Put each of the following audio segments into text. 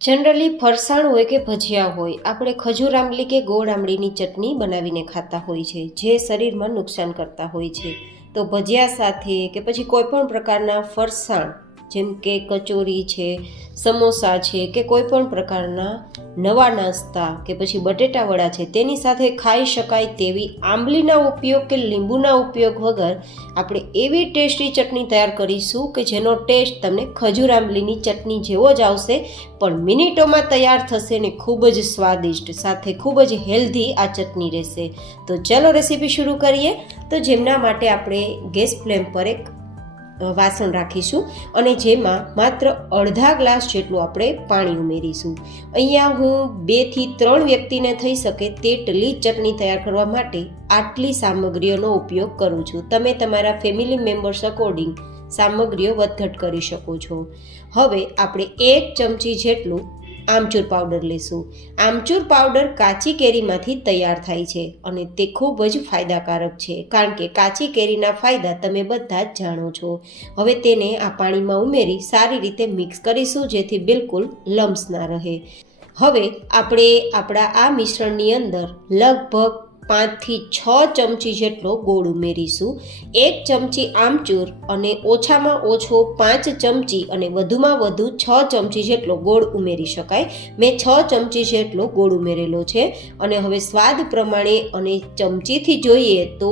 Generally ફરસાણ હોય કે ભજીયા હોય, આપણે ખજૂર આંબલી કે ગોળ આંબલીની ચટણી બનાવીને ખાતા હોય છે, જે શરીરમાં નુકસાન કરતા હોય છે. તો ભજીયા સાથે કે પછી કોઈ પણ પ્રકારના ફરસાણ જેમ કે કચોરી છે, સમોસા છે કે કોઈ પણ પ્રકારના નવા નાસ્તા કે પછી બટેટા વડા છે, તેની સાથે ખાઈ શકાય તેવી આંબલીના ઉપયોગ કે લીંબુના ઉપયોગ વગર આપણે એવી ટેસ્ટી ચટણી તૈયાર કરીશું કે જેનો ટેસ્ટ તમને ખજૂર આંબલીની ચટણી જેવો જ આવશે, પણ મિનિટોમાં તૈયાર થશે ને ખૂબ જ સ્વાદિષ્ટ, સાથે ખૂબ જ હેલ્ધી આ ચટણી રહેશે. તો ચલો રેસીપી શરૂ કરીએ. તો જેમના માટે આપણે ગેસ ફ્લેમ પર એક વાસણ રાખીશું અને જેમાં માત્ર અડધા ગ્લાસ જેટલું આપણે પાણી ઉમેરીશું. અહીંયા હું 2 થી 3 વ્યક્તિને થઈ શકે તેટલી ચટણી તૈયાર કરવા માટે આટલી સામગ્રીઓનો ઉપયોગ કરું છું. તમે તમારા ફેમિલી મેમ્બર્સ અકોર્ડિંગ સામગ્રીઓ વધઘટ કરી શકો છો. હવે આપણે 1 ચમચી જેટલું આમચૂર પાવડર લેશું. આમચૂર પાવડર કાચી કેરીમાંથી તૈયાર થાય છે અને તે ખૂબ જ ફાયદાકારક છે, કારણ કે કાચી કેરીના ફાયદા તમે બધા જ જાણો છો. હવે તેને આ પાણીમાં ઉમેરી સારી રીતે મિક્સ કરીશું, જેથી બિલકુલ લમ્સ ના રહે. હવે આપણે આપણા આ મિશ્રણની અંદર લગભગ 5 થી 6 ચમચી જેટલો ગોળ ઉમેરીશું. 1 ચમચી આમચૂર અને ઓછામાં ઓછો 5 ચમચી અને વધુમાં વધુ 6 ચમચી જેટલો ગોળ ઉમેરી શકાય. મેં 6 ચમચી જેટલો ગોળ ઉમેરેલો છે. અને હવે સ્વાદ પ્રમાણે અને ચમચીથી જોઈએ તો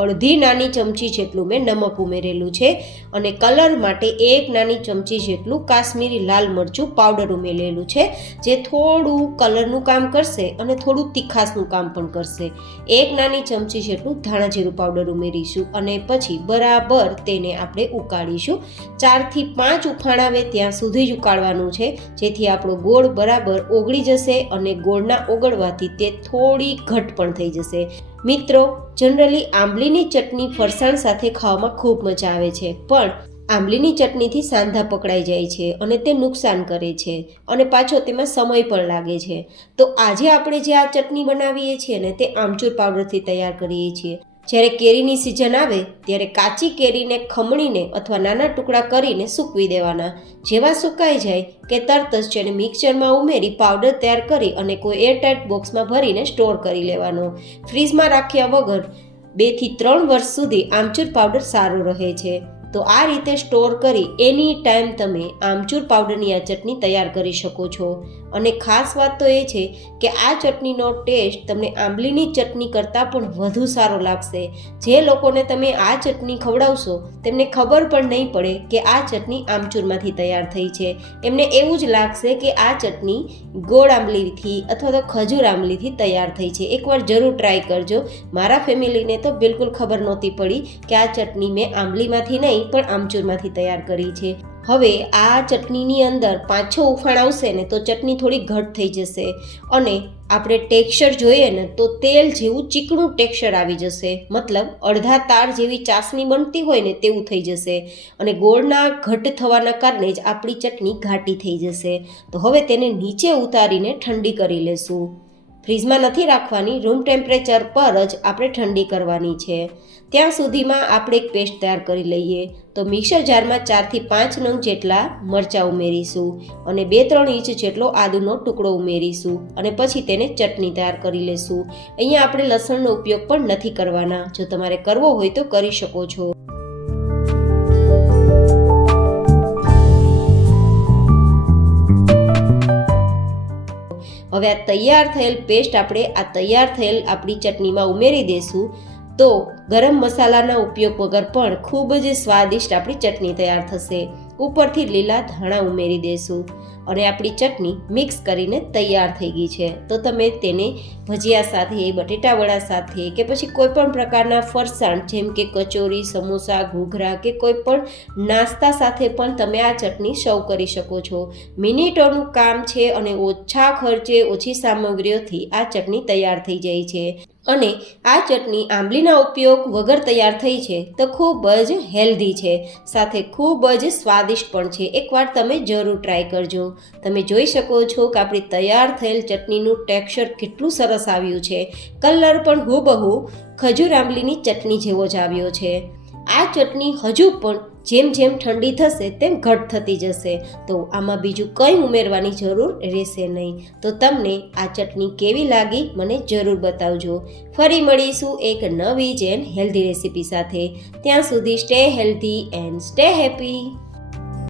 અડધી નાની ચમચી જેટલું મેં નમક ઉમેરેલું છે અને કલર માટે 1 નાની ચમચી જેટલું કાશ્મીરી લાલ મરચું પાવડર ઉમેરેલું છે, જે થોડું કલરનું કામ કરશે અને થોડું તીખાસનું કામ પણ કરશે. 1 નાની ચમચી જેટલું ધાણા જીરું પાવડર ઉમેરીશું અને પછી બરાબર તેને આપણે ઉકાળીશું. 4 થી 5 ઉફાણ આવે ત્યાં સુધી જ ઉકાળવાનું છે, જેથી આપણો ગોળ બરાબર ઓગળી જશે અને ગોળના ઓગળવાથી તે થોડી ઘટ પણ થઈ જશે. મિત્રો, જનરલી આંબલીની ચટણી ફરસાણ સાથે ખાવામાં ખૂબ મજા આવે છે, પણ આંબલીની ચટણીથી સાંધા પકડાઈ જાય છે અને તે નુકસાન કરે છે અને પાછો તેમાં સમય પણ લાગે છે. તો આજે આપણે જે આ ચટણી બનાવીએ છીએ ને તે આમચૂર પાવડરથી તૈયાર કરીએ છીએ. જ્યારે કેરીની સિઝન આવે ત્યારે કાચી કેરીને ખમણીને અથવા નાના ટુકડા કરીને સૂકવી દેવાના. જેવા સુકાઈ જાય કે તરત જ તેને મિક્સરમાં ઉમેરી પાવડર તૈયાર કરી અને કોઈ એરટાઇટ બોક્સમાં ભરીને સ્ટોર કરી લેવાનો. ફ્રીજમાં રાખ્યા વગર 2 થી 3 વર્ષ સુધી આમચૂર પાવડર સારો રહે છે. તો આ રીતે સ્ટોર કરી એની ટાઈમ તમે આમચૂર પાવડરની આ ચટણી તૈયાર કરી શકો છો. અને ખાસ વાત તો એ છે કે આ ચટણીનો ટેસ્ટ તમને આંબલીની ચટણી કરતાં પણ વધુ સારો લાગશે. જે લોકોને તમે આ ચટણી ખવડાવશો તેમને ખબર પણ નહીં પડે કે આ ચટણી આમચૂરમાંથી તૈયાર થઈ છે. એમને એવું જ લાગશે કે આ ચટણી ગોળ આંબલીથી અથવા તો ખજૂર આંબલીથી તૈયાર થઈ છે. એકવાર જરૂર ટ્રાય કરજો. મારા ફેમિલીને તો બિલકુલ ખબર નહોતી પડી કે આ ચટણી મેં આંબલીમાંથી નહીં પણ આમચૂરમાંથી તૈયાર કરી છે. હવે આ ચટણીની અંદર 5-6 ઉફાણ આવશે ને તો ચટણી થોડી ઘટ થઈ જશે અને આપણે ટેક્સચર જોઈએ ને તો તેલ જેવું ચીકણું ટેક્સચર આવી જશે. મતલબ અડધા તાર જેવી ચાસણી બનતી હોય ને તેવું થઈ જશે અને ગોળના ઘટ થવાના કારણે જ આપણી ચટણી ઘાટી થઈ જશે. તો હવે તેને નીચે ઉતારીને ઠંડી કરી લેશું. ફ્રીજમાં નથી રાખવાની, રૂમ ટેમ્પરેચર પર જ આપણે ઠંડી કરવાની છે. ત્યાં સુધીમાં આપણે એક પેસ્ટ તૈયાર કરી લઈએ. તો મિક્સર જારમાં 4 થી 5 નંગ જેટલા મરચાં ઉમેરીશું અને 2-3 ઇંચ જેટલો આદુનો ટુકડો ઉમેરીશું અને પછી તેને ચટણી તૈયાર કરી લેશું. અહીંયા આપણે લસણનો ઉપયોગ પણ નથી કરવાના. જો તમારે કરવો હોય તો કરી શકો છો. હવે આ તૈયાર થયેલ પેસ્ટ આપણે આ તૈયાર થયેલ આપણી ચટણીમાં ઉમેરી દઈશું. તો ગરમ મસાલાના ઉપયોગ વગર પણ ખૂબ જ સ્વાદિષ્ટ આપણી ચટણી તૈયાર થશે. ઉપરથી લીલા ધાણા ઉમેરી દઈશું અને આપણી ચટણી મિક્સ કરીને તૈયાર થઈ ગઈ છે. તો તમે તેને ભજીયા સાથે, બટેટા વડા સાથે કે પછી કોઈ પણ પ્રકારના ફરસાણ જેમ કે કચોરી, સમોસા, ઘૂઘરા કે કોઈ પણ નાસ્તા સાથે પણ તમે આ ચટણી સર્વ કરી શકો છો. મિનિટોનું કામ છે અને ઓછા ખર્ચે ઓછી સામગ્રીઓથી આ ચટણી તૈયાર થઈ જાય છે. અને આ ચટણી આંબલીના ઉપયોગ વગર તૈયાર થઈ છે તો ખૂબ જ હેલ્ધી છે, સાથે ખૂબ જ સ્વાદિષ્ટ પણ છે. એકવાર તમે જરૂર ટ્રાય કરજો. તમે જોઈ શકો છો કે આપણી તૈયાર થયેલ ચટણીનું ટેક્સચર કેટલું સરસ આવ્યું છે. કલર પણ હૂબહુ ખજૂર આંબલીની ચટણી જેવો જ આવ્યો છે. આ ચટણી હજુ પણ જેમ જેમ ઠંડી થશે તેમ ઘટ થતી જશે, તો આમાં બીજું કંઈ ઉમેરવાની જરૂર રહેશે નહીં. તો તમને આ ચટણી કેવી લાગી મને જરૂર બતાવજો. ફરી મળીશું એક નવી જ એન્ડ હેલ્ધી રેસીપી સાથે. ત્યાં સુધી stay healthy and stay happy.